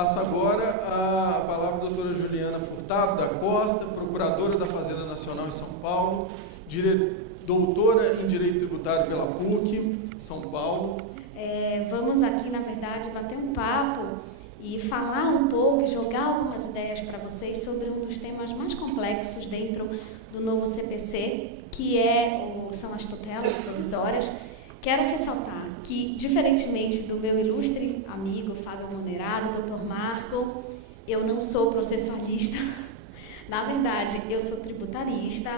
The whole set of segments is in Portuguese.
Passo agora a palavra à doutora Juliana Furtado da Costa, procuradora da Fazenda Nacional em São Paulo, doutora em Direito Tributário pela PUC, São Paulo. Vamos aqui, na verdade, bater um papo e falar um pouco, jogar algumas ideias para vocês sobre um dos temas mais complexos dentro do novo CPC, que são as tutelas provisórias. Quero ressaltar que, diferentemente do meu ilustre amigo Fábio Monerado, Dr. Marco, eu não sou processualista. Na verdade, eu sou tributarista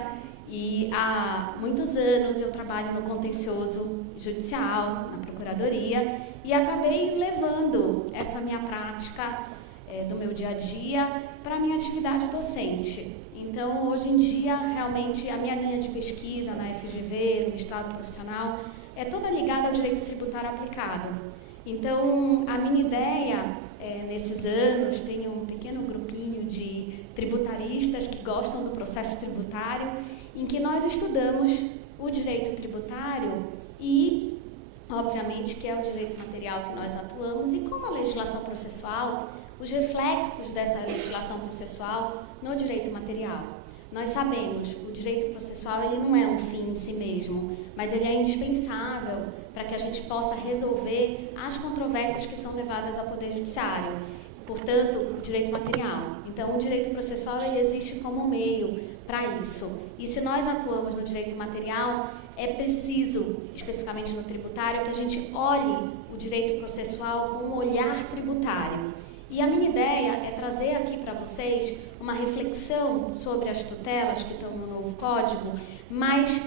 e há muitos anos eu trabalho no contencioso judicial, na procuradoria, e acabei levando essa minha prática do meu dia a dia para a minha atividade docente. Então, hoje em dia, realmente, a minha linha de pesquisa na FGV, no Estado Profissional, é toda ligada ao direito tributário aplicado. Então, a minha ideia, nesses anos, tem um pequeno grupinho de tributaristas que gostam do processo tributário, em que nós estudamos o direito tributário e, obviamente, que é o direito material que nós atuamos, e como a legislação processual, os reflexos dessa legislação processual no direito material. Nós sabemos, o direito processual ele não é um fim em si mesmo, mas ele é indispensável para que a gente possa resolver as controvérsias que são levadas ao Poder Judiciário. Portanto, o direito material. Então, o direito processual ele existe como meio para isso. E se nós atuamos no direito material, é preciso, especificamente no tributário, que a gente olhe o direito processual com um olhar tributário. E a minha ideia é trazer aqui para vocês uma reflexão sobre as tutelas que estão no novo código, mas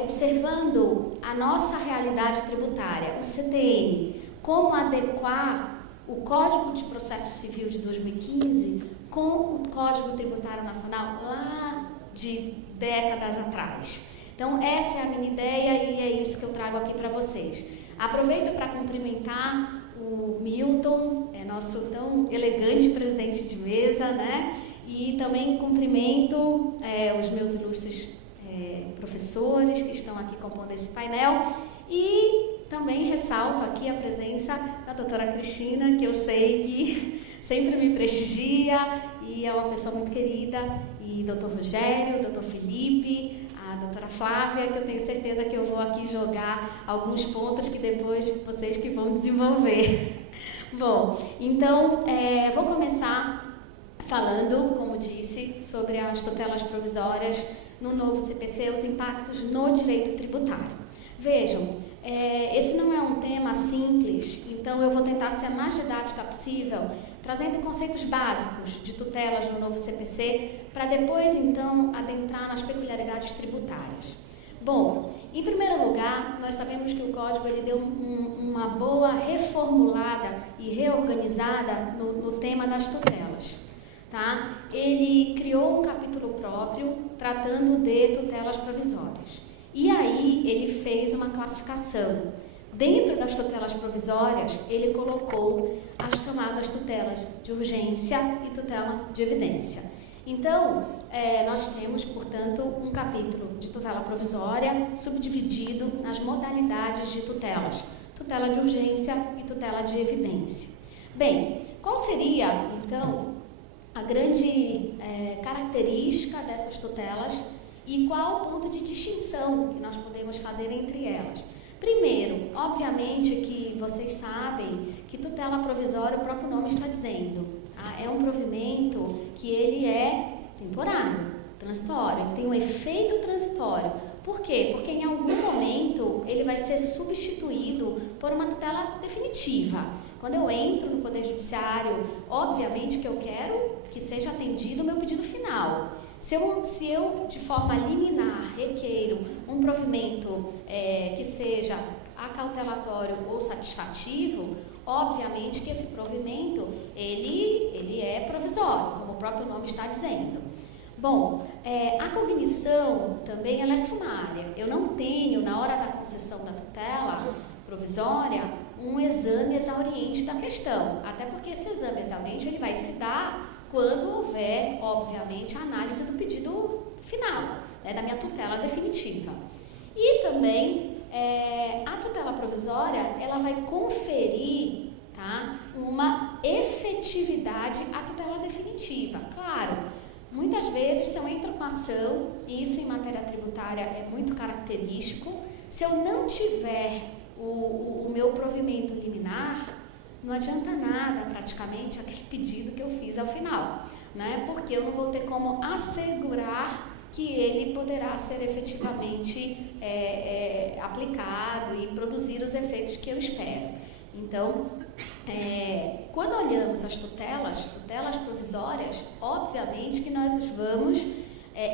observando a nossa realidade tributária, o CTN, como adequar o Código de Processo Civil de 2015 com o Código Tributário Nacional lá de décadas atrás. Então, essa é a minha ideia e é isso que eu trago aqui para vocês. Aproveito para cumprimentar o Milton, nosso tão elegante presidente de mesa, né? E também cumprimento os meus ilustres professores que estão aqui compondo esse painel e também ressalto aqui a presença da doutora Cristina, que eu sei que sempre me prestigia e é uma pessoa muito querida, e doutor Rogério, doutor Felipe, a doutora Flávia, que eu tenho certeza que eu vou aqui jogar alguns pontos que depois vocês que vão desenvolver. Bom, então vou começar falando, como disse, sobre as tutelas provisórias no novo CPC, os impactos no direito tributário. Vejam, esse não é um tema simples, então eu vou tentar ser a mais didática possível, trazendo conceitos básicos de tutelas no novo CPC, para depois, então, adentrar nas peculiaridades tributárias. Bom, em primeiro lugar, nós sabemos que o Código ele deu uma boa reformulada e reorganizada no tema das tutelas. Tá? Ele criou um capítulo próprio tratando de tutelas provisórias. E aí ele fez uma classificação. Dentro das tutelas provisórias, ele colocou as chamadas tutelas de urgência e tutela de evidência. Então, nós temos, portanto, um capítulo de tutela provisória subdividido nas modalidades de tutelas. Tutela de urgência e tutela de evidência. Bem, qual seria, então, a grande característica dessas tutelas e qual o ponto de distinção que nós podemos fazer entre elas? Primeiro, obviamente que vocês sabem que tutela provisória, o próprio nome está dizendo, é um provimento que ele é temporário, transitório, ele tem um efeito transitório. Por quê? Porque em algum momento ele vai ser substituído por uma tutela definitiva. Quando eu entro no Poder Judiciário, obviamente que eu quero que seja atendido o meu pedido final. Se eu, de forma liminar, requeiro um provimento que seja acautelatório ou satisfativo, obviamente que esse provimento, ele é provisório, como o próprio nome está dizendo. Bom, a cognição também ela é sumária. Eu não tenho, na hora da concessão da tutela provisória, um exame exauriente da questão, até porque esse exame exauriente ele vai se dar quando houver, obviamente, a análise do pedido final, né, da minha tutela definitiva. E também a tutela provisória, ela vai conferir, tá, tá? Uma efetividade à tutela definitiva. Claro, muitas vezes se eu entro com ação, e isso em matéria tributária é muito característico, se eu não tiver o meu provimento liminar, não adianta nada praticamente aquele pedido que eu fiz ao final, né? Porque eu não vou ter como assegurar que ele poderá ser efetivamente aplicado e produzir os efeitos que eu espero. Então, quando olhamos as tutelas provisórias, obviamente que nós vamos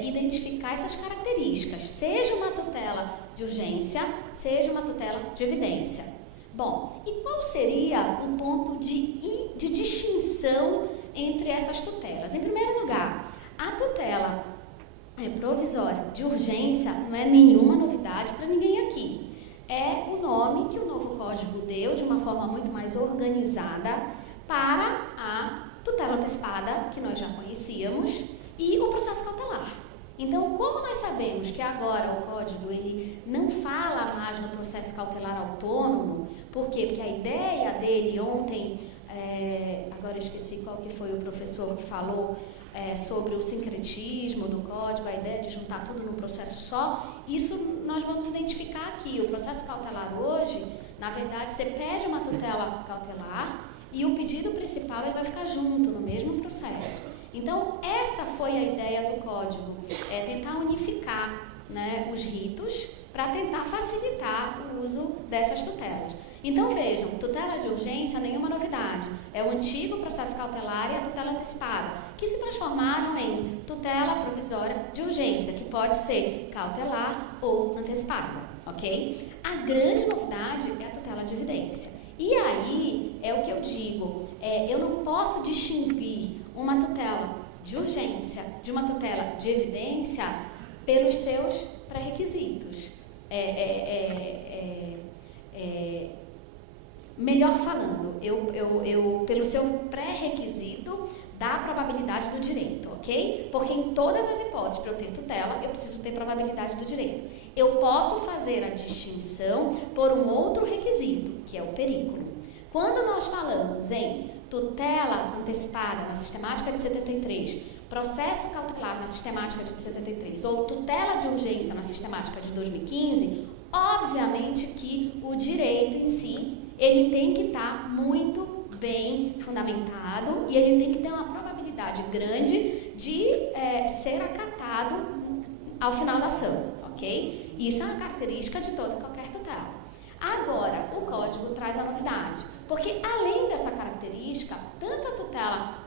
identificar essas características, seja uma tutela de urgência, seja uma tutela de evidência. Bom, e qual seria o ponto de distinção entre essas tutelas? Em primeiro lugar, a tutela provisória de urgência não é nenhuma novidade para ninguém aqui. É o nome que o novo Código deu de uma forma muito mais organizada para a tutela antecipada, que nós já conhecíamos, e o processo cautelar. Então, como nós sabemos que agora o Código ele não fala mais do processo cautelar autônomo, por quê? Porque a ideia dele ontem, agora eu esqueci qual que foi o professor que falou sobre o sincretismo do Código, a ideia de juntar tudo num processo só, isso nós vamos identificar aqui. O processo cautelar hoje, na verdade, você pede uma tutela cautelar e o pedido principal ele vai ficar junto, no mesmo processo. Então, essa foi a ideia do Código, tentar unificar, né, os ritos para tentar facilitar o uso dessas tutelas. Então, vejam, tutela de urgência, nenhuma novidade. É o antigo processo cautelar e a tutela antecipada, que se transformaram em tutela provisória de urgência, que pode ser cautelar ou antecipada, ok? A grande novidade é a tutela de evidência. E aí, é o que eu digo, eu não posso distinguir uma tutela de urgência de uma tutela de evidência pelos seus pré-requisitos. Melhor falando, eu pelo seu pré-requisito da probabilidade do direito, ok? Porque em todas as hipóteses, para eu ter tutela, eu preciso ter probabilidade do direito. Eu posso fazer a distinção por um outro requisito, que é o perículo. Quando nós falamos em tutela antecipada na sistemática de 73, processo cautelar na sistemática de 73 ou tutela de urgência na sistemática de 2015, obviamente que o direito em si, ele tem que estar muito bem fundamentado e ele tem que ter uma probabilidade grande de ser acatado ao final da ação, ok? Isso é uma característica de toda e qualquer tutela. Agora, o Código traz a novidade, porque além dessa característica, tanto a tutela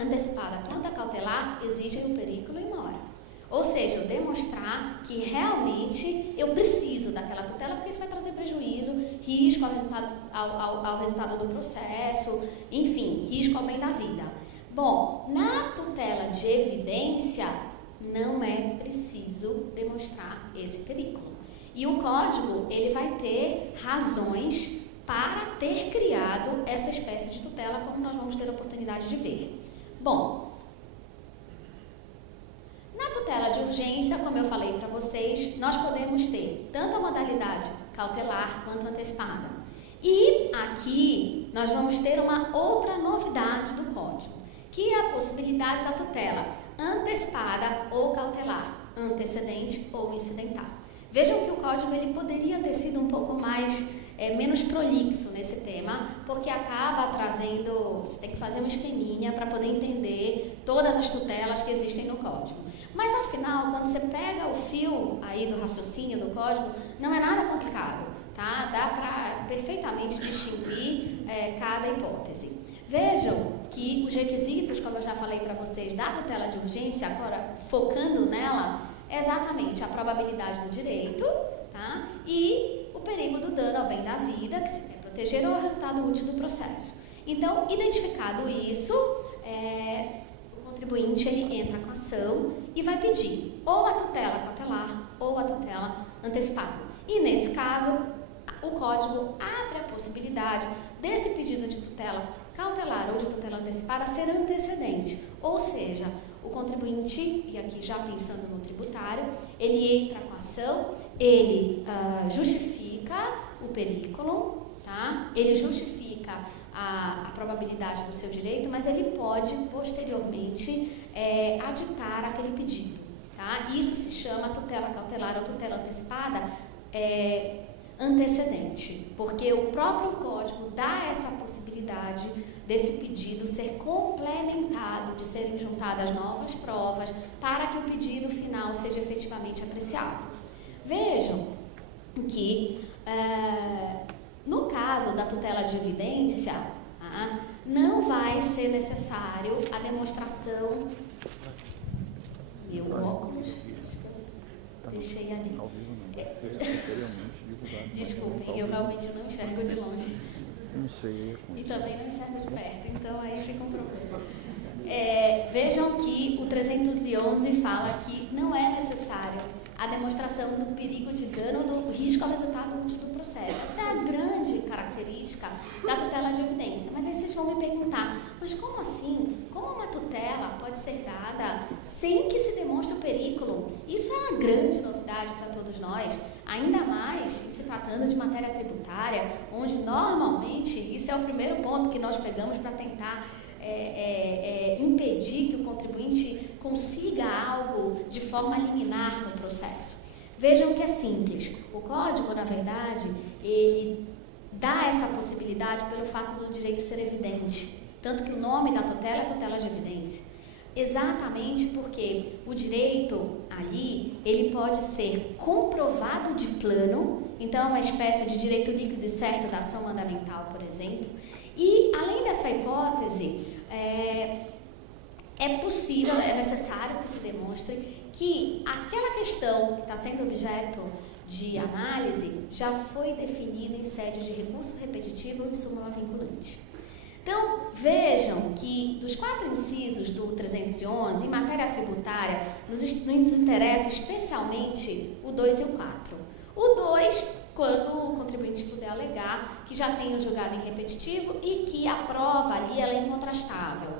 antecipada quanto a cautelar exigem o perículo e mora. Ou seja, eu demonstrar que realmente eu preciso daquela tutela, porque isso vai trazer prejuízo, risco ao resultado do processo, enfim, risco ao bem da vida. Bom, na tutela de evidência, não é preciso demonstrar esse perículo. E o Código, ele vai ter razões para ter criado essa espécie de tutela, como nós vamos ter a oportunidade de ver. Bom, na tutela de urgência, como eu falei para vocês, nós podemos ter tanto a modalidade cautelar quanto antecipada. E aqui nós vamos ter uma outra novidade do Código, que é a possibilidade da tutela antecipada ou cautelar, antecedente ou incidental. Vejam que o Código ele poderia ter sido um pouco menos prolixo nesse tema, porque acaba trazendo, você tem que fazer um esqueminha para poder entender todas as tutelas que existem no Código. Mas, afinal, quando você pega o fio aí do raciocínio do Código, não é nada complicado, tá? Dá para perfeitamente distinguir cada hipótese. Vejam que os requisitos, como eu já falei para vocês, da tutela de urgência, agora focando nela, é exatamente a probabilidade do direito, tá? E o perigo do dano ao bem da vida, que se quer proteger, ou o resultado útil do processo. Então, identificado isso, o contribuinte ele entra com a ação e vai pedir ou a tutela cautelar ou a tutela antecipada. E, nesse caso, o Código abre a possibilidade desse pedido de tutela cautelar ou de tutela antecipada ser antecedente, ou seja, o contribuinte, e aqui já pensando no tributário, ele entra com a ação, ele justifica o perículo, tá? Ele justifica a probabilidade do seu direito, mas ele pode, posteriormente, aditar aquele pedido. Tá? Isso se chama tutela cautelar ou tutela antecipada antecedente, porque o próprio Código dá essa possibilidade desse pedido ser complementado, de serem juntadas novas provas para que o pedido final seja efetivamente apreciado. Vejam que, no caso da tutela de evidência, não vai ser necessário a demonstração. E o óculos, acho que eu deixei ali. Desculpem, eu realmente não enxergo de longe. Não sei. E também não enxergo de perto, então aí fica um problema. Vejam que o 311 fala que não é necessário a demonstração do perigo de dano ou do risco ao resultado útil do processo. Essa é a grande característica da tutela de evidência. Mas aí vocês vão me perguntar, mas como assim? Como uma tutela pode ser dada sem que se demonstre o perigo? Isso é uma grande novidade para todos nós, ainda mais em se tratando de matéria tributária, onde normalmente, isso é o primeiro ponto que nós pegamos para tentar impedir que o contribuinte consiga algo de forma liminar no processo. Vejam que é simples. O Código, na verdade, ele dá essa possibilidade pelo fato do direito ser evidente. Tanto que o nome da tutela é tutela de evidência. Exatamente porque o direito ali, ele pode ser comprovado de plano, então é uma espécie de direito líquido e certo da ação mandamental, por exemplo. E, além dessa hipótese, é possível, é necessário que se demonstre que aquela questão que está sendo objeto de análise já foi definida em sede de recurso repetitivo ou em súmula vinculante. Então, vejam que dos 4 incisos do 311, em matéria tributária, nos interessa especialmente o 2 e o 4. O 2, quando o contribuinte puder alegar que já tem o julgado em repetitivo e que a prova ali ela é incontrastável.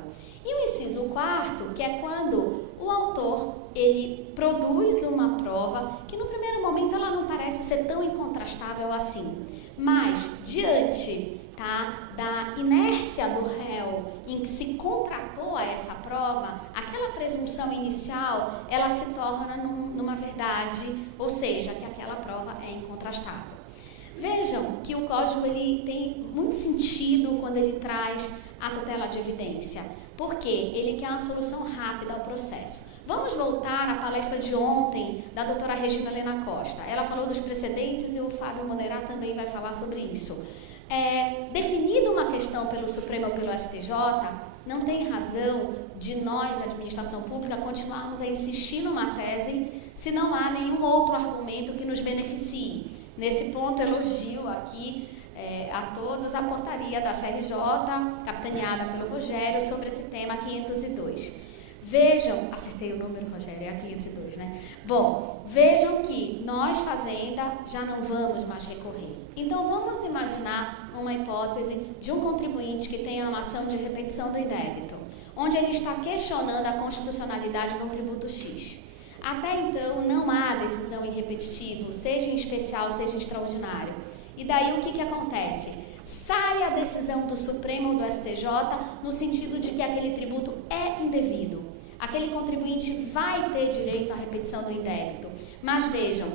E o inciso 4, que é quando o autor ele produz uma prova que no primeiro momento ela não parece ser tão incontrastável assim, mas diante da inércia do réu em que se contrapô a essa prova, aquela presunção inicial ela se torna numa verdade, ou seja, que aquela prova é incontrastável. Vejam que o Código ele tem muito sentido quando ele traz a tutela de evidência, porque ele quer uma solução rápida ao processo. Vamos voltar à palestra de ontem da doutora Regina Helena Costa. Ela falou dos precedentes e o Fábio Monerá também vai falar sobre isso. Definida uma questão pelo Supremo ou pelo STJ, não tem razão de nós, administração pública, continuarmos a insistir numa tese se não há nenhum outro argumento que nos beneficie. Nesse ponto, elogio aqui a todos a portaria da CRJ, capitaneada pelo Rogério, sobre esse tema 502. Vejam, acertei o número, Rogério, é a 502, né? Bom, vejam que nós, Fazenda, já não vamos mais recorrer. Então, vamos imaginar uma hipótese de um contribuinte que tenha uma ação de repetição do indébito, onde ele está questionando a constitucionalidade de um tributo X. Até então, não há decisão em repetitivo, seja em especial, seja em extraordinário. E daí, o que acontece? Sai a decisão do Supremo ou do STJ no sentido de que aquele tributo é indevido. Aquele contribuinte vai ter direito à repetição do indébito. Mas vejam,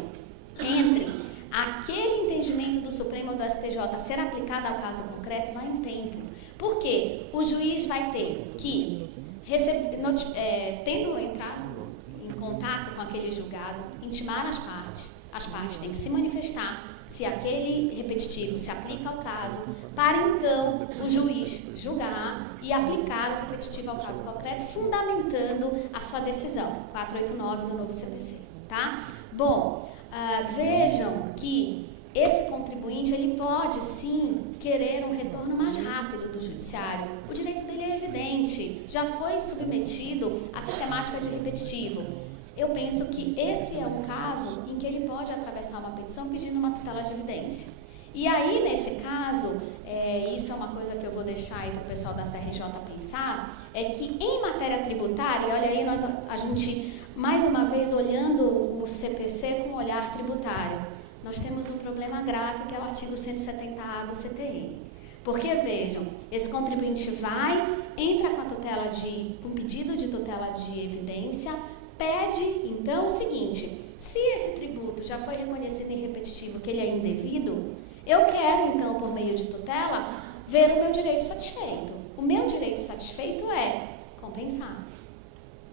entre aquele entendimento do Supremo ou do STJ ser aplicado ao caso concreto vai um tempo. Por quê? O juiz vai ter que, tendo entrado em contato com aquele julgado, intimar as partes têm que se manifestar se aquele repetitivo se aplica ao caso, para então o juiz julgar e aplicar o repetitivo ao caso concreto, fundamentando a sua decisão, 489 do novo CPC, tá? Bom, vejam que esse contribuinte, ele pode sim querer um retorno mais rápido do judiciário. O direito dele é evidente, já foi submetido à sistemática de repetitivo. Eu penso que esse é um caso em que ele pode atravessar uma petição pedindo uma tutela de evidência. E aí, nesse caso, isso é uma coisa que eu vou deixar aí para o pessoal da CRJ pensar, é que em matéria tributária, olha aí, a gente, mais uma vez, olhando o CPC com um olhar tributário, nós temos um problema grave que é o artigo 170A do CTN. Porque, vejam, esse contribuinte entra com a tutela com pedido de tutela de evidência, pede, então, o seguinte: se esse tributo já foi reconhecido em repetitivo que ele é indevido, eu quero, então, por meio de tutela, ver o meu direito satisfeito. O meu direito satisfeito é compensar,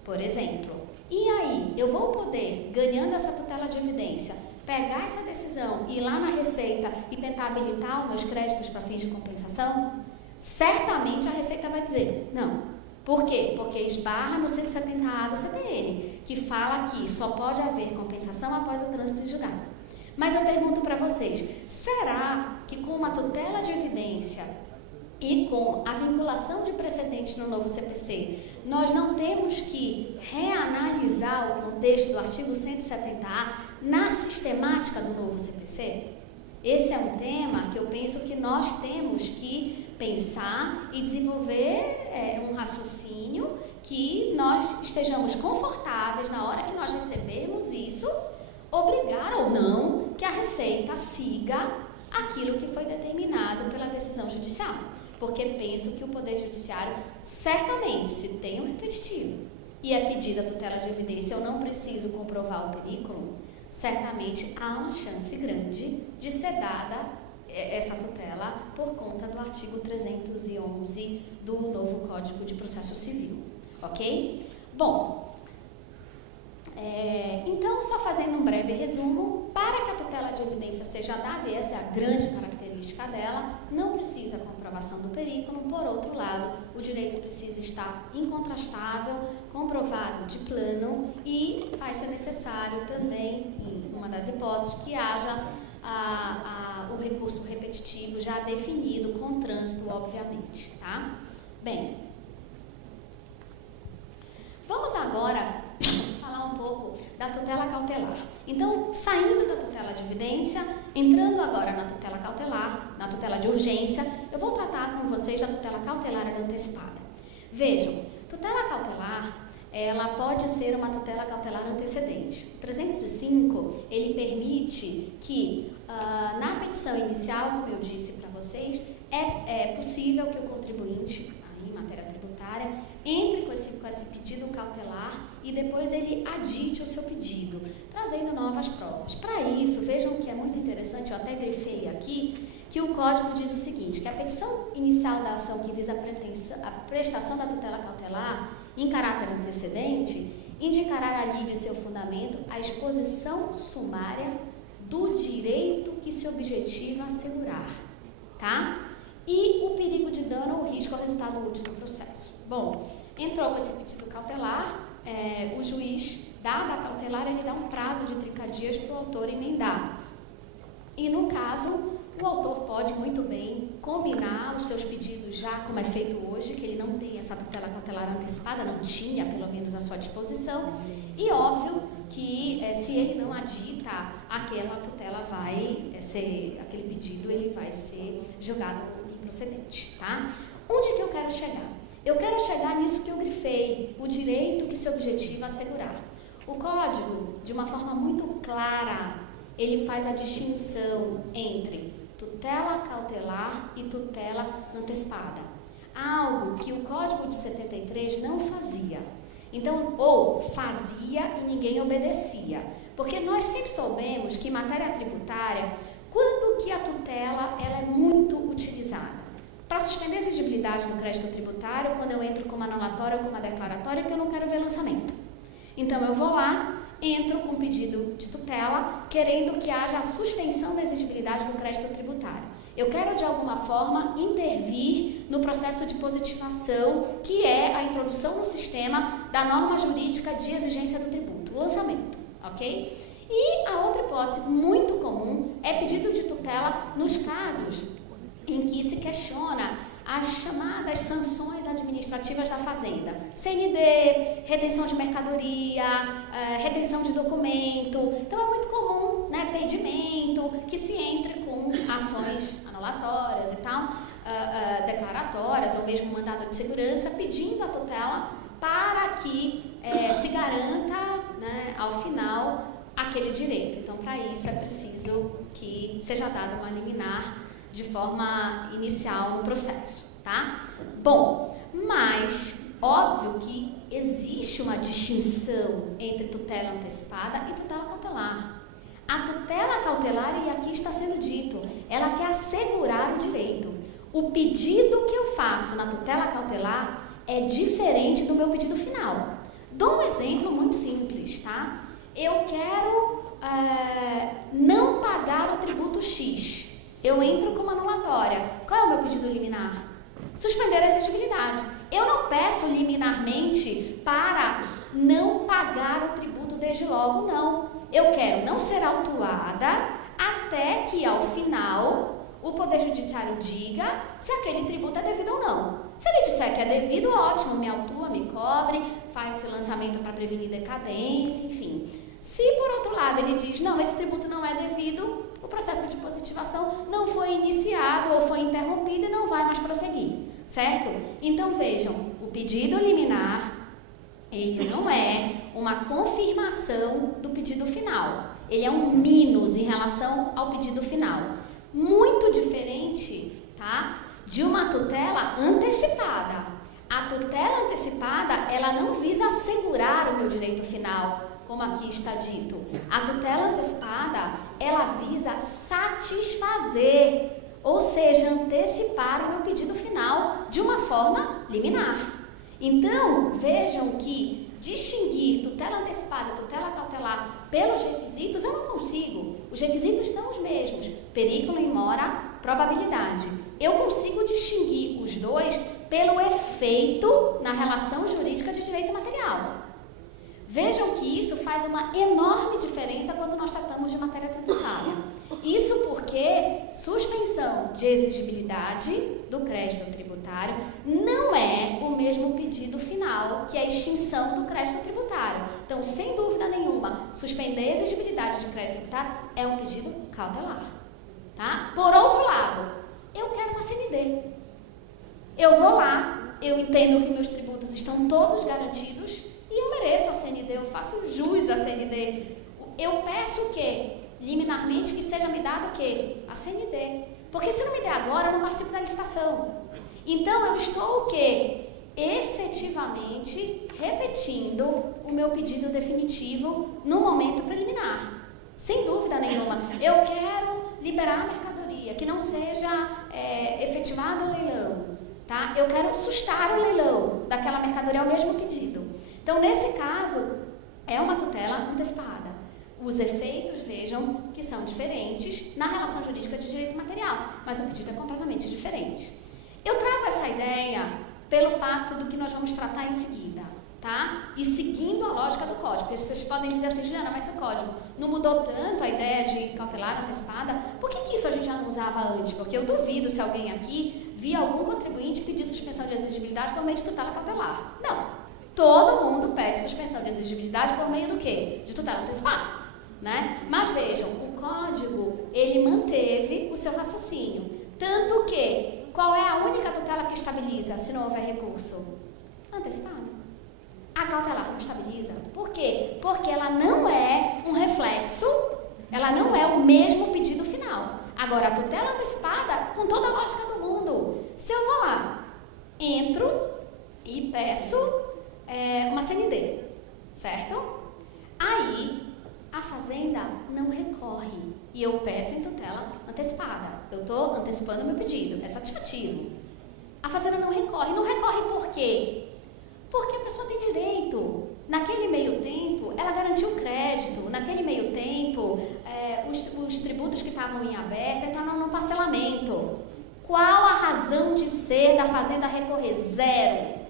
por exemplo. E aí, eu vou poder, ganhando essa tutela de evidência, pegar essa decisão e ir lá na Receita e tentar habilitar os meus créditos para fins de compensação? Certamente a Receita vai dizer não. Por quê? Porque esbarra no 170A do CPN, que fala que só pode haver compensação após o trânsito em julgado. Mas eu pergunto para vocês, será que com uma tutela de evidência e com a vinculação de precedentes no novo CPC, nós não temos que reanalisar o contexto do artigo 170A na sistemática do novo CPC? Esse é um tema que eu penso que nós temos que pensar e desenvolver um raciocínio que nós estejamos confortáveis na hora que nós recebermos isso, obrigar ou não que a Receita siga aquilo que foi determinado pela decisão judicial. Porque penso que o Poder Judiciário, certamente, se tem um repetitivo e é pedida a tutela de evidência, eu não preciso comprovar o perículo, certamente há uma chance grande de ser dada essa tutela por conta do artigo 311 do novo Código de Processo Civil, ok? Bom, então, só fazendo um breve resumo, para que a tutela de evidência seja dada, e essa é a grande característica dela, não precisa comprovação do perículo. Por outro lado, o direito precisa estar incontrastável, comprovado de plano, e vai ser necessário também, em uma das hipóteses, que haja o recurso repetitivo já definido, com trânsito, obviamente, tá? Bem, vamos agora falar um pouco da tutela cautelar. Então, saindo da tutela de evidência, entrando agora na tutela cautelar, na tutela de urgência, eu vou tratar com vocês da tutela cautelar antecipada. Vejam, tutela cautelar, ela pode ser uma tutela cautelar antecedente. O 305, ele permite que, na petição inicial, como eu disse para vocês, é possível que o contribuinte, em matéria tributária, entre com esse pedido cautelar e depois ele adite o seu pedido, trazendo novas provas. Para isso, vejam que é muito interessante, eu até grifei aqui, que o Código diz o seguinte, que a petição inicial da ação que visa a prestação da tutela cautelar em caráter antecedente, indicará ali de seu fundamento a exposição sumária do direito que se objetiva assegurar, tá? E o perigo de dano ou risco ao resultado útil do processo. Bom, entrou com esse pedido cautelar, o juiz, dada a cautelar, ele dá um prazo de 30 dias para o autor emendar. E, no caso, o autor pode muito bem combinar os seus pedidos já, como é feito hoje, que ele não tem essa tutela cautelar antecipada, não tinha, pelo menos, à sua disposição. E, óbvio, que se ele não adita, aquela tutela vai ser, aquele pedido ele vai ser julgado improcedente, tá? Onde que eu quero chegar? Eu quero chegar nisso que eu grifei, o direito que se objetiva assegurar. O Código, de uma forma muito clara, ele faz a distinção entre tutela cautelar e tutela antecipada. Algo que o Código de 73 não fazia. Então, ou fazia e ninguém obedecia. Porque nós sempre soubemos que em matéria tributária, quando que a tutela ela é muito utilizada? Para suspender a exigibilidade no crédito tributário, quando eu entro com uma anulatória ou com uma declaratória que eu não quero ver lançamento. Então, eu vou lá, entro com pedido de tutela, querendo que haja a suspensão da exigibilidade no crédito tributário. Eu quero, de alguma forma, intervir no processo de positivação, que é a introdução no sistema da norma jurídica de exigência do tributo, o lançamento, ok? E a outra hipótese muito comum é pedido de tutela nos casos em que se questiona as chamadas sanções administrativas da Fazenda. CND, retenção de mercadoria, retenção de documento. Então, é muito comum, né, perdimento, que se entre com ações anulatórias e tal, declaratórias, ou mesmo mandado de segurança, pedindo a tutela para que se garanta, né, ao final, aquele direito. Então, para isso, é preciso que seja dada uma liminar de forma inicial no processo, tá? Bom, mas óbvio que existe uma distinção entre tutela antecipada e tutela cautelar. A tutela cautelar, e aqui está sendo dito, ela quer assegurar o direito. O pedido que eu faço na tutela cautelar é diferente do meu pedido final. Dou um exemplo muito simples, tá? Eu quero não pagar o tributo X. Eu entro com uma anulatória. Qual é o meu pedido liminar? Suspender a exigibilidade. Eu não peço liminarmente para não pagar o tributo desde logo, não. Eu quero não ser autuada até que, ao final, o Poder Judiciário diga se aquele tributo é devido ou não. Se ele disser que é devido, ótimo, me autua, me cobre, faz esse lançamento para prevenir decadência, enfim. Se, por outro lado, ele diz, não, esse tributo não é devido, o processo de positivação não foi iniciado ou foi interrompido e não vai mais prosseguir, certo? Então, vejam, o pedido liminar, ele não é uma confirmação do pedido final. Ele é um minus em relação ao pedido final. Muito diferente, tá, de uma tutela antecipada. A tutela antecipada, ela não visa assegurar o meu direito final, como aqui está dito. A tutela antecipada, ela visa satisfazer, ou seja, antecipar o meu pedido final de uma forma liminar. Então, vejam que distinguir tutela antecipada e tutela cautelar pelos requisitos, eu não consigo. Os requisitos são os mesmos, perículo in mora, probabilidade. Eu consigo distinguir os dois pelo efeito na relação jurídica de direito material. Vejam que isso faz uma enorme diferença quando nós tratamos de matéria tributária. Isso porque suspensão de exigibilidade do crédito tributário não é o mesmo pedido final que a extinção do crédito tributário. Então, sem dúvida nenhuma, suspender a exigibilidade de crédito tributário é um pedido cautelar. Tá? Por outro lado, eu quero uma CND. Eu vou lá, eu entendo que meus tributos estão todos garantidos e eu mereço a CND, eu faço jus à CND. Eu peço o quê? Liminarmente que seja me dado o quê? A CND. Porque se não me der agora, eu não participo da licitação. Então, eu estou o quê? Efetivamente repetindo o meu pedido definitivo no momento preliminar. Sem dúvida nenhuma. Eu quero liberar a mercadoria, que não seja efetivado o leilão. Tá? Eu quero sustar o leilão daquela mercadoria ao mesmo pedido. Então, nesse caso, é uma tutela antecipada. Os efeitos, vejam, que são diferentes na relação jurídica de direito material, mas o pedido é completamente diferente. Eu trago essa ideia pelo fato do que nós vamos tratar em seguida, tá? E seguindo a lógica do código, porque as pessoas podem dizer assim, Juliana, mas seu código não mudou tanto a ideia de cautelar antecipada, por que isso a gente já não usava antes? Porque eu duvido se alguém aqui via algum contribuinte pedir suspensão de exigibilidade por meio de tutela cautelar. Não. Todo mundo pede suspensão de exigibilidade por meio do quê? De tutela antecipada. Né? Mas vejam, o código, ele manteve o seu raciocínio. Tanto que, qual é a única tutela que estabiliza se não houver recurso? Antecipada. A cautelar não estabiliza. Por quê? Porque ela não é um reflexo, ela não é o mesmo pedido final. Agora, a tutela antecipada, com toda a lógica do mundo, se eu vou lá, entro e peço uma CND, certo? Aí, a Fazenda não recorre e eu peço em tutela antecipada. Eu estou antecipando o meu pedido, é satisfativo. A Fazenda não recorre. Não recorre por quê? Porque a pessoa tem direito. Naquele meio tempo, ela garantiu o crédito. Naquele meio tempo, os tributos que estavam em aberto estavam no parcelamento. Qual a razão de ser da Fazenda recorrer? Zero.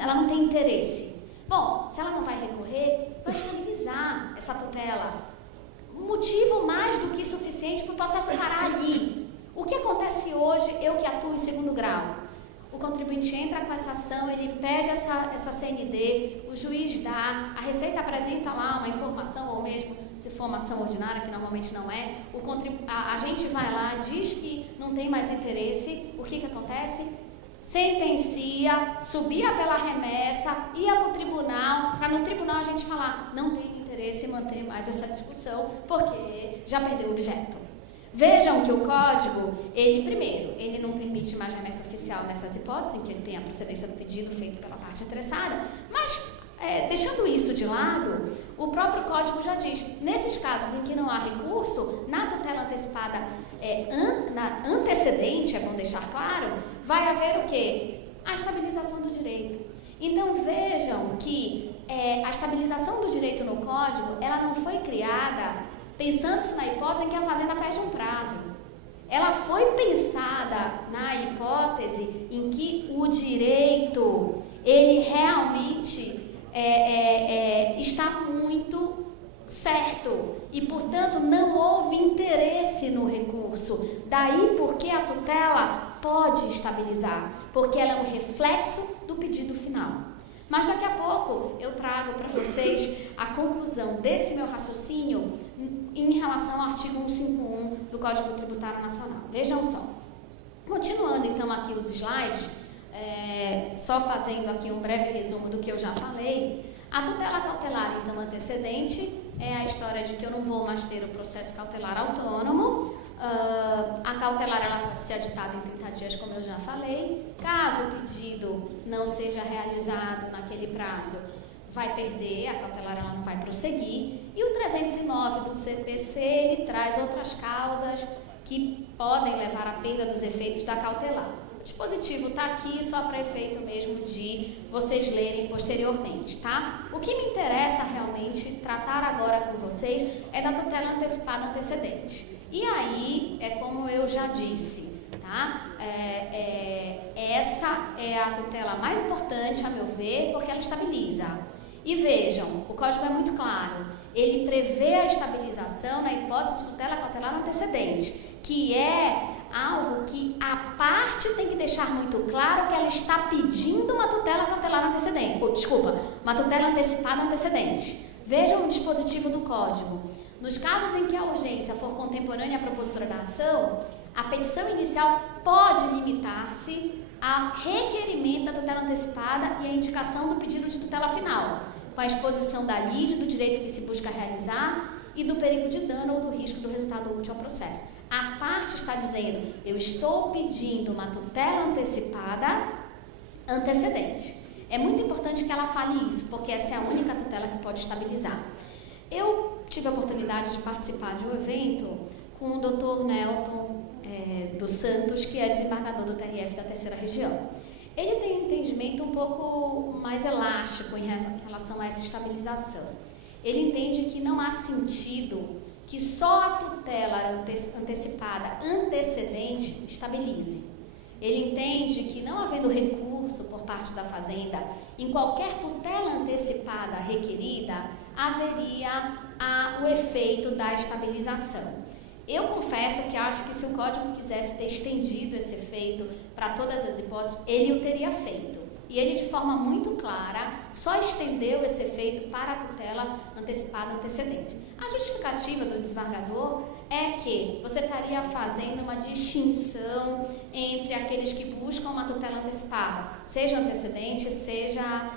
Ela não tem interesse. Bom, se ela não vai recorrer, vai estabilizar essa tutela. Motivo mais do que suficiente para o processo parar ali. O que acontece hoje, eu que atuo em segundo grau? O contribuinte entra com essa ação, ele pede essa CND, o juiz dá, a Receita apresenta lá uma informação, ou mesmo se for uma ação ordinária, que normalmente não é, a gente vai lá, diz que não tem mais interesse, o que acontece? Sentencia, subia pela remessa, ia para o tribunal, para no tribunal a gente falar, não tem interesse em manter mais essa discussão, porque já perdeu o objeto. Vejam que o código, ele não permite mais remessa oficial nessas hipóteses em que ele tem a procedência do pedido feito pela parte interessada, mas deixando isso de lado, o próprio código já diz, nesses casos em que não há recurso, na tutela antecipada antecedente, é bom deixar claro, vai haver o quê? A estabilização do direito. Então vejam que a estabilização do direito no código, ela não foi criada pensando-se na hipótese em que a fazenda perde um prazo. Ela foi pensada na hipótese em que o direito, ele realmente está muito certo e, portanto, não houve interesse no recurso. Daí porque a tutela pode estabilizar, porque ela é um reflexo do pedido final. Mas daqui a pouco eu trago para vocês a conclusão desse meu raciocínio em relação ao artigo 151 do Código Tributário Nacional. Vejam só. Continuando então aqui os slides, só fazendo aqui um breve resumo do que eu já falei, a tutela cautelar então antecedente é a história de que eu não vou mais ter o processo cautelar autônomo. A cautelar ela pode ser aditada em 30 dias, como eu já falei. Caso o pedido não seja realizado naquele prazo, vai perder, a cautelar ela não vai prosseguir. E o 309 do CPC, ele traz outras causas que podem levar à perda dos efeitos da cautelar. O dispositivo está aqui só para efeito mesmo de vocês lerem posteriormente, tá? O que me interessa realmente tratar agora com vocês é da tutela antecipada antecedente. E aí, é como eu já disse, tá? Essa é a tutela mais importante, a meu ver, porque ela estabiliza. E vejam, o código é muito claro, ele prevê a estabilização na hipótese de tutela cautelar antecedente, que é algo que a parte tem que deixar muito claro que ela está pedindo uma tutela cautelar antecedente, uma tutela antecipada antecedente. Vejam o dispositivo do código. Nos casos em que a urgência for contemporânea à propositura da ação, a petição inicial pode limitar-se a requerimento da tutela antecipada e a indicação do pedido de tutela final, com a exposição da lide, do direito que se busca realizar e do perigo de dano ou do risco do resultado útil ao processo. A parte está dizendo, eu estou pedindo uma tutela antecipada antecedente. É muito importante que ela fale isso, porque essa é a única tutela que pode estabilizar. Eu tive a oportunidade de participar de um evento com o Dr. Nelton dos Santos, que é desembargador do TRF da Terceira Região. Ele tem um entendimento um pouco mais elástico em relação a essa estabilização. Ele entende que não há sentido que só a tutela antecipada antecedente estabilize. Ele entende que, não havendo recurso por parte da Fazenda, em qualquer tutela antecipada requerida, haveria o efeito da estabilização. Eu confesso que acho que se o Código quisesse ter estendido esse efeito para todas as hipóteses, ele o teria feito. E ele, de forma muito clara, só estendeu esse efeito para a tutela antecipada antecedente. A justificativa do desembargador é que você estaria fazendo uma distinção entre aqueles que buscam uma tutela antecipada, seja antecedente, seja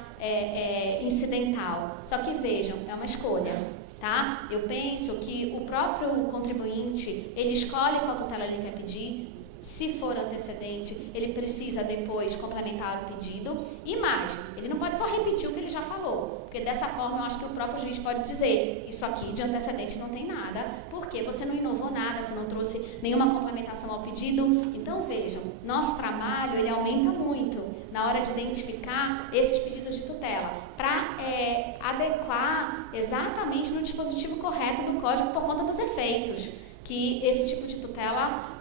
incidental. Só que vejam, é uma escolha, tá? Eu penso que o próprio contribuinte, ele escolhe qual tutela ele quer pedir. Se for antecedente, ele precisa depois complementar o pedido. E mais, ele não pode só repetir o que ele já falou, porque dessa forma eu acho que o próprio juiz pode dizer, isso aqui de antecedente não tem nada, porque você não inovou nada, você não trouxe nenhuma complementação ao pedido. Então vejam, nosso trabalho ele aumenta muito na hora de identificar esses pedidos de tutela, para adequar exatamente no dispositivo correto do Código por conta dos efeitos que esse tipo de tutela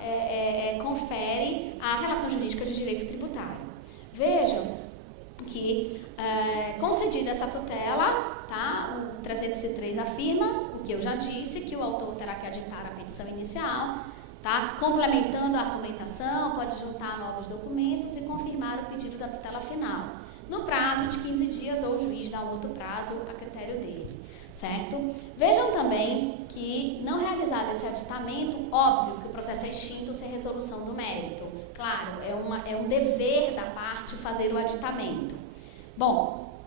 confere à relação jurídica de direito tributário. Vejam que, concedida essa tutela, tá, o 303 afirma o que eu já disse, que o autor terá que aditar a petição inicial, tá, complementando a argumentação, pode juntar novos documentos e confirmar o pedido da tutela final, no prazo de 15 dias ou o juiz dá outro prazo a critério dele. Certo? Vejam também que, não realizado esse aditamento, óbvio que o processo é extinto sem resolução do mérito. Claro, é um dever da parte fazer o aditamento. Bom,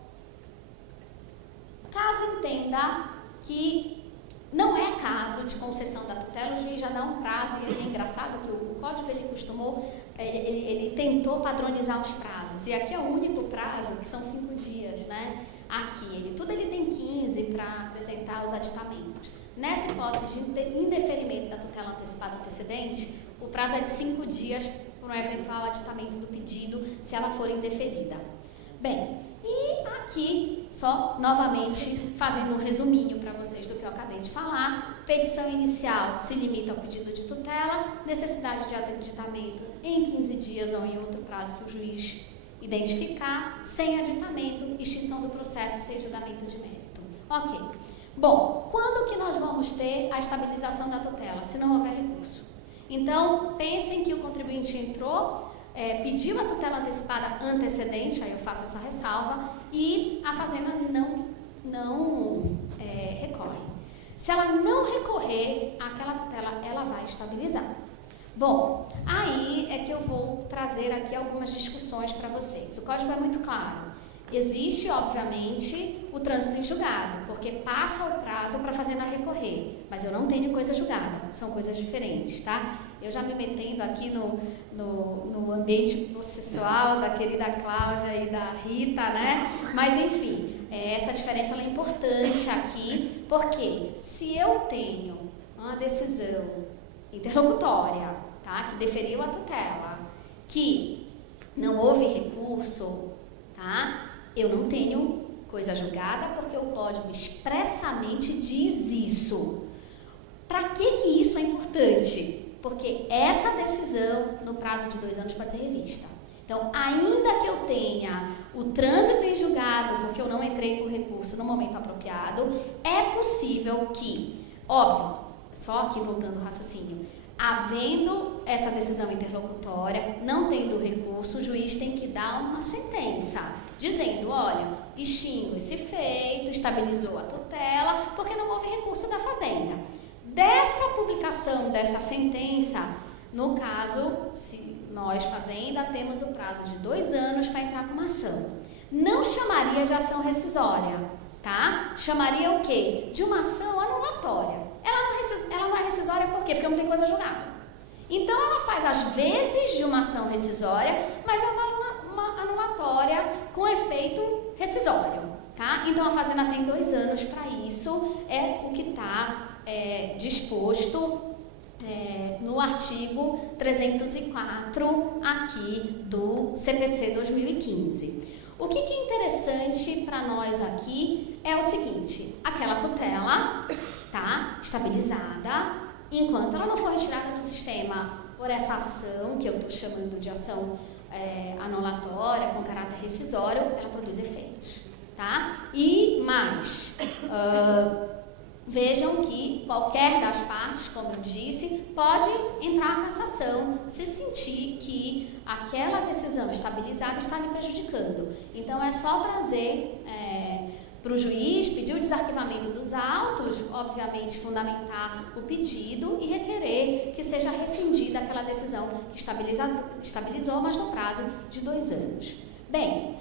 caso entenda que não é caso de concessão da tutela, o juiz já dá um prazo, e é engraçado que o Código ele costumou, ele tentou padronizar os prazos, e aqui é o único prazo, que são 5 dias, né? Aqui, ele tem 15 para apresentar os aditamentos. Nessa hipótese de indeferimento da tutela antecipada antecedente, o prazo é de 5 dias para um eventual aditamento do pedido, se ela for indeferida. Bem, e aqui, só novamente fazendo um resuminho para vocês do que eu acabei de falar, petição inicial se limita ao pedido de tutela, necessidade de aditamento em 15 dias ou em outro prazo que o juiz identificar, sem aditamento, extinção do processo sem julgamento de mérito. Ok. Bom, quando que nós vamos ter a estabilização da tutela, se não houver recurso? Então, pensem que o contribuinte entrou, pediu a tutela antecipada antecedente, aí eu faço essa ressalva, e a Fazenda não recorre. Se ela não recorrer, aquela tutela ela vai estabilizar. Bom, aí é que eu vou trazer aqui algumas discussões para vocês. O código é muito claro. Existe, obviamente, o trânsito em julgado, porque passa o prazo para a Fazenda recorrer, mas eu não tenho coisa julgada, são coisas diferentes, tá? Eu já me metendo aqui no ambiente processual da querida Cláudia e da Rita, né? Mas, enfim, essa diferença ela é importante aqui, porque se eu tenho uma decisão interlocutória, tá? Que deferiu a tutela, que não houve recurso, tá? Eu não tenho coisa julgada porque o Código expressamente diz isso. Para que isso é importante? Porque essa decisão, no prazo de 2 anos, pode ser revista. Então, ainda que eu tenha o trânsito em julgado, porque eu não entrei com recurso no momento apropriado, é possível que, óbvio, só aqui voltando ao raciocínio, havendo essa decisão interlocutória, não tendo recurso, o juiz tem que dar uma sentença, dizendo, olha, extingo esse feito, estabilizou a tutela, porque não houve recurso da Fazenda. Dessa publicação dessa sentença, no caso, se nós, Fazenda, temos o prazo de 2 anos para entrar com uma ação. Não chamaria de ação rescisória, tá? Chamaria o quê? De uma ação anulatória. Ela não é rescisória por quê? Porque não tem coisa julgada. Então, ela faz às vezes de uma ação rescisória, mas é uma anulatória com efeito rescisório, tá? Então, a Fazenda tem 2 anos para isso, é o que está disposto no artigo 304 aqui do CPC 2015. O que é interessante para nós aqui é o seguinte, aquela tutela tá estabilizada, enquanto ela não for retirada do sistema por essa ação, que eu estou chamando de ação anulatória, com caráter rescisório, ela produz efeitos, tá? E mais, vejam que qualquer das partes, como eu disse, pode entrar com essa ação se sentir que aquela decisão estabilizada está lhe prejudicando. Então, é só trazer para o juiz, pedir o desarquivamento dos autos, obviamente fundamentar o pedido e requerer que seja rescindida aquela decisão que estabilizou, mas no prazo de 2 anos. Bem,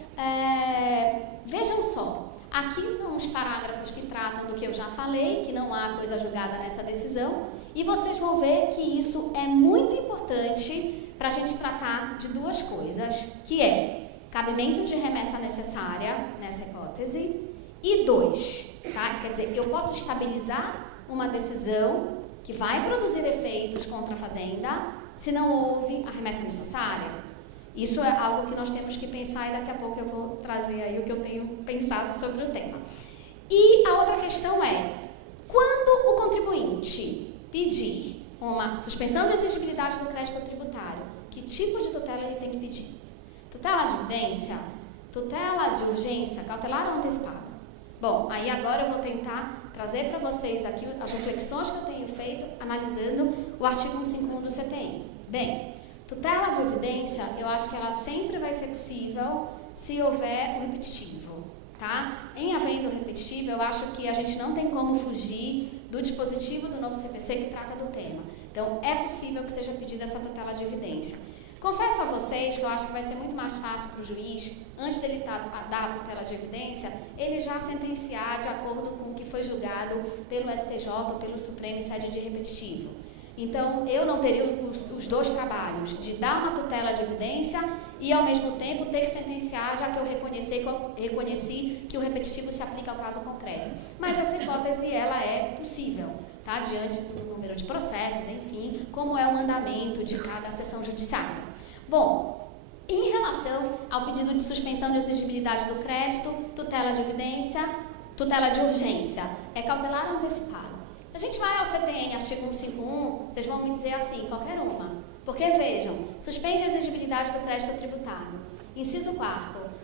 vejam só. Aqui são os parágrafos que tratam do que eu já falei, que não há coisa julgada nessa decisão, e vocês vão ver que isso é muito importante para a gente tratar de 2 coisas, que é cabimento de remessa necessária nessa hipótese, e 2, tá? Quer dizer, eu posso estabilizar uma decisão que vai produzir efeitos contra a Fazenda se não houve a remessa necessária. Isso é algo que nós temos que pensar e daqui a pouco eu vou trazer aí o que eu tenho pensado sobre o tema. E a outra questão é, quando o contribuinte pedir uma suspensão de exigibilidade do crédito tributário, que tipo de tutela ele tem que pedir? Tutela de evidência, tutela de urgência, cautelar ou antecipada? Bom, aí agora eu vou tentar trazer para vocês aqui as reflexões que eu tenho feito analisando o artigo 151 do CTN. Bem, tutela de evidência, eu acho que ela sempre vai ser possível se houver o repetitivo, tá? Em havendo o repetitivo, eu acho que a gente não tem como fugir do dispositivo do novo CPC que trata do tema. Então, é possível que seja pedida essa tutela de evidência. Confesso a vocês que eu acho que vai ser muito mais fácil para o juiz, antes dele dar a tutela de evidência, ele já sentenciar de acordo com o que foi julgado pelo STJ ou pelo Supremo em sede de repetitivo. Então, eu não teria os dois trabalhos, de dar uma tutela de evidência e, ao mesmo tempo, ter que sentenciar, já que eu reconheci que o repetitivo se aplica ao caso concreto. Mas essa hipótese, ela é possível, tá? Diante do número de processos, enfim, como é o mandamento de cada seção judiciária. Bom, em relação ao pedido de suspensão de exigibilidade do crédito, tutela de evidência, tutela de urgência, é cautelar ou antecipado? Se a gente vai ao CTN, artigo 151, vocês vão me dizer assim, qualquer uma. Porque, vejam, suspende a exigibilidade do crédito tributário. Inciso 4º,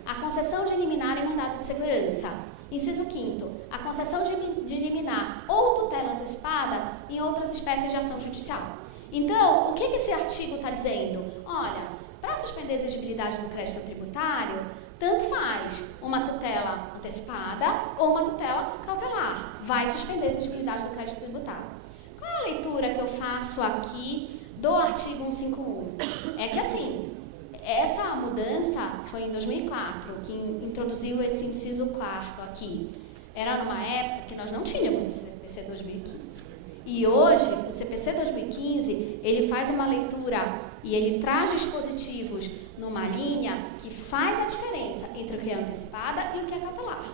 a concessão de liminar em mandado de segurança. Inciso 5º, a concessão de liminar ou tutela antecipada em outras espécies de ação judicial. Então, o que esse artigo está dizendo? Olha, para suspender a exigibilidade do crédito tributário, tanto faz uma tutela antecipada ou uma tutela cautelar. Vai suspender a exigibilidade do crédito tributário. Qual é a leitura que eu faço aqui do artigo 151? É que assim, essa mudança foi em 2004, que introduziu esse inciso 4º aqui. Era numa época que nós não tínhamos o CPC 2015. E hoje, o CPC 2015, ele faz uma leitura e ele traz dispositivos numa linha que faz a diferença entre o que é antecipada e o que é cautelar.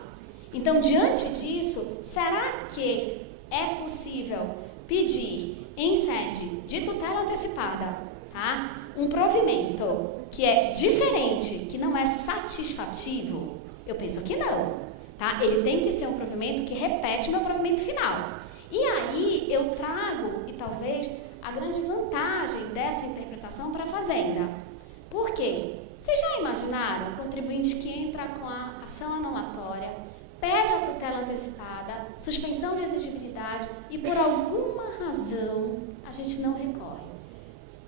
Então, diante disso, será que é possível pedir em sede de tutela antecipada, tá, um provimento que é diferente, que não é satisfativo? Eu penso que não, tá? Ele tem que ser um provimento que repete meu provimento final. E aí eu trago, e talvez, a grande vantagem dessa interpretação para a Fazenda. Por quê? Vocês já imaginaram o contribuinte que entra com a ação anulatória, pede a tutela antecipada, suspensão de exigibilidade e por alguma razão a gente não recorre?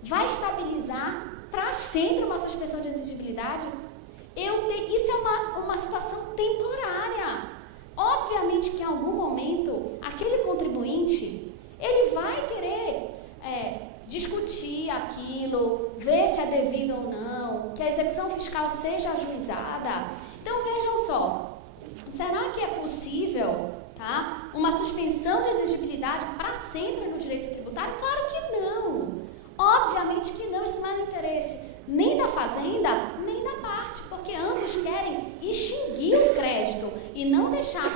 Vai estabilizar para sempre uma suspensão de exigibilidade? Isso é uma situação temporária. Obviamente que em algum momento, aquele contribuinte, ele vai querer discutir aquilo, ver se é devido ou não, que a execução fiscal seja ajuizada. Então, vejam só, será que é possível, tá, uma suspensão de exigibilidade para sempre no direito tributário? Claro que não. Obviamente que não, isso não é no interesse nem da Fazenda, nem da parte, porque ambos querem extinguir o crédito e não deixar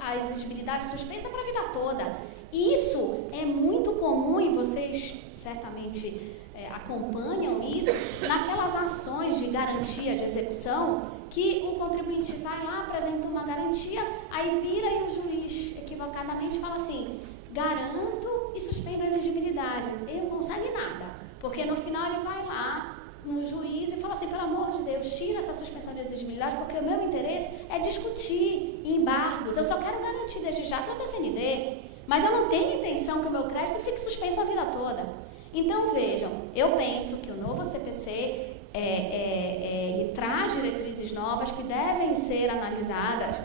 a exigibilidade suspensa para a vida toda. Isso é muito comum e vocês certamente acompanham isso naquelas ações de garantia de execução que o contribuinte vai lá, apresenta uma garantia, aí vira e o juiz equivocadamente fala assim, garanto e suspendo a exigibilidade. Ele não consegue nada, porque no final ele vai lá no juiz e fala assim, pelo amor de Deus, tira essa suspensão de exigibilidade, porque o meu interesse é discutir embargos, eu só quero garantir desde já pelo TCND, mas eu não tenho intenção que o meu crédito fique suspenso a vida toda. Então, vejam, eu penso que o novo CPC ele traz diretrizes novas que devem ser analisadas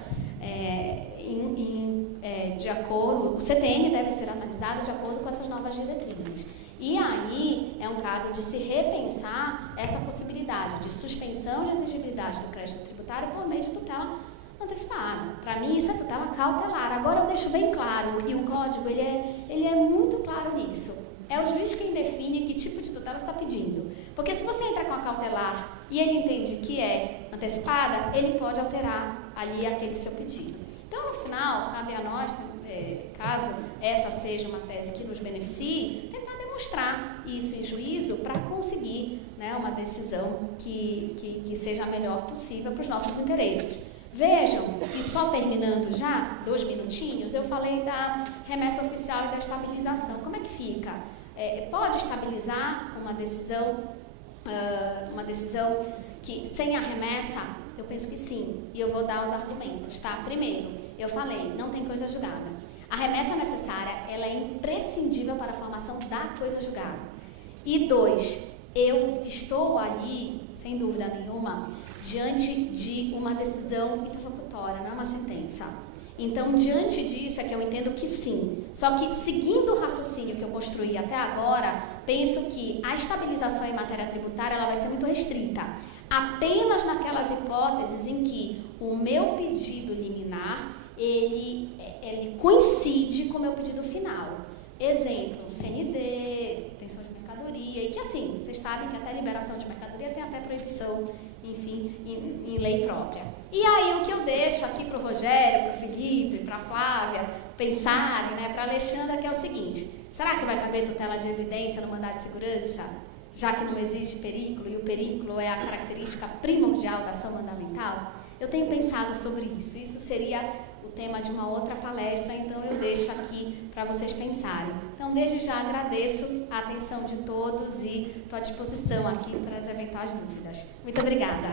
de acordo, o CTN deve ser analisado de acordo com essas novas diretrizes. E aí é um caso de se repensar essa possibilidade de suspensão de exigibilidade do crédito tributário por meio de tutela antecipada. Para mim, isso é tutela cautelar. Agora, eu deixo bem claro, e o código ele é muito claro nisso. É o juiz quem define que tipo de tutela está pedindo. Porque se você entrar com a cautelar e ele entende que é antecipada, ele pode alterar ali aquele seu pedido. Então, no final, cabe a nós, caso essa seja uma tese que nos beneficie, tentar demonstrar isso em juízo para conseguir, né, uma decisão que seja a melhor possível para os nossos interesses. Vejam, e só terminando já, 2 minutinhos, eu falei da remessa oficial e da estabilização. Como é que fica? Pode estabilizar uma decisão que sem a remessa? Eu penso que sim, e eu vou dar os argumentos, tá? Primeiro, eu falei, não tem coisa julgada. A remessa necessária, ela é imprescindível para a formação da coisa julgada. E 2, eu estou ali, sem dúvida nenhuma, diante de uma decisão interlocutória, não é uma sentença. Então, diante disso é que eu entendo que sim. Só que, seguindo o raciocínio que eu construí até agora, penso que a estabilização em matéria tributária ela vai ser muito restrita. Apenas naquelas hipóteses em que o meu pedido liminar, ele coincide com o meu pedido final. Exemplo, CND, detenção de mercadoria, e que assim, vocês sabem que até liberação de mercadoria tem até proibição, enfim, em lei própria. E aí o que eu deixo aqui para o Rogério, para o Felipe, para a Flávia pensarem, né, para a Alexandra, que é o seguinte: será que vai caber tutela de evidência no mandado de segurança, já que não existe perigo, e o perigo é a característica primordial da ação mandamental? Eu tenho pensado sobre isso. Isso seria o tema de uma outra palestra, então eu deixo aqui para vocês pensarem. Então, desde já agradeço a atenção de todos e estou à disposição aqui para as eventuais dúvidas. Muito obrigada.